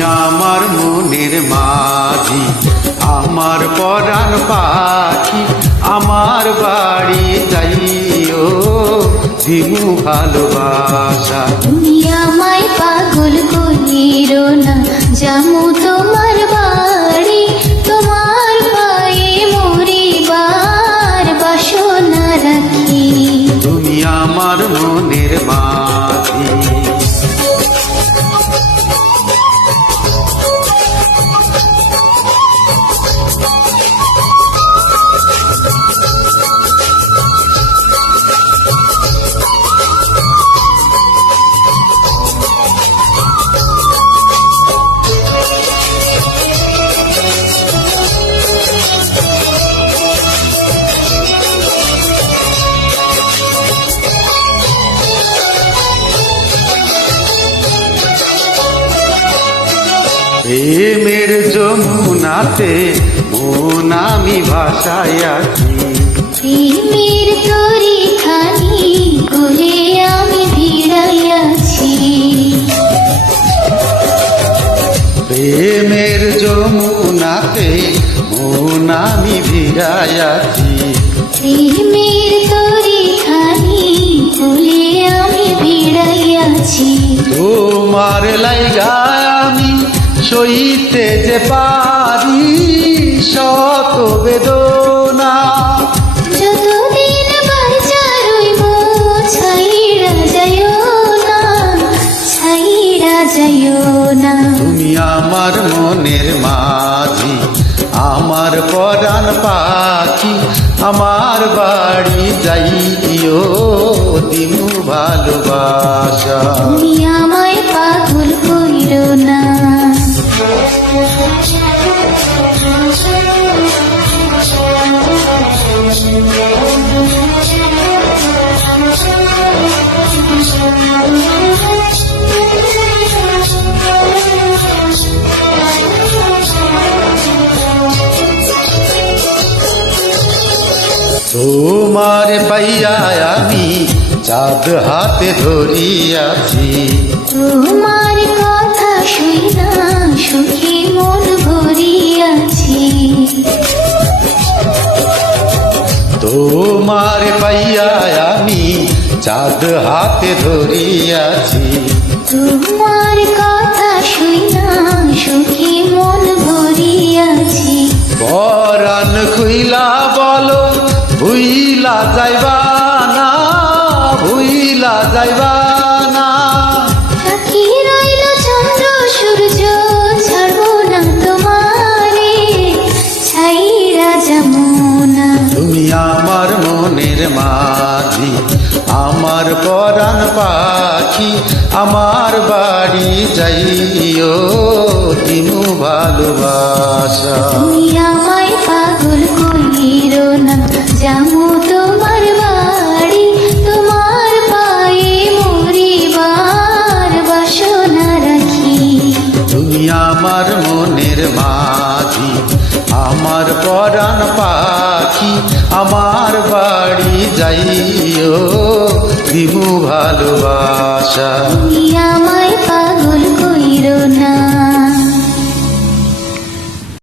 আমার মনের মাঝি আমার পরাণ পাখি আমার বাড়ি যাইও দিমু ভালোবাসা। আমায় পাগল প্রেমের যমুনাতে মন আমি ভাসায় আছি। প্রেমের তরি খানি কোলে আমি ভিড়াইয়াছি প্রেমের যমুনাতে মন আমি আছি। প্রেমের তরি খানি কোলে আমি তোমার আমি সইতে যে পারি শত বেদনা। যতদিন বাঁচা রইব ছাইরা যাইও না ছাইরা যাইও না। তুমি আমার মনের মাঝি আমার পরাণ পাখি আমার বাড়ি যাইও দিমু ভালোবাসা। তোমার পাইয়া আমি চাঁদ হাতে ধরিয়াছি। তোমার কথা শুই না সুখী মন ভরিয়াছি। তোমার পাইয়া আমি চাঁদ হাতে ধরিয়াছি। তোমার কথা যাইবা না ভুইলা যাইবা না। তুমি আমার মনের মাঝি আমার পরাণ পাখি আমার বাড়ি যাইও তিনু ভালোবাসা। তুমি আমায় পাগল কইরো না জামু পরাণ পাখি আমার বাড়ি যাইও দিমু ভালোবাসা। আমায় পাগল কইরো না।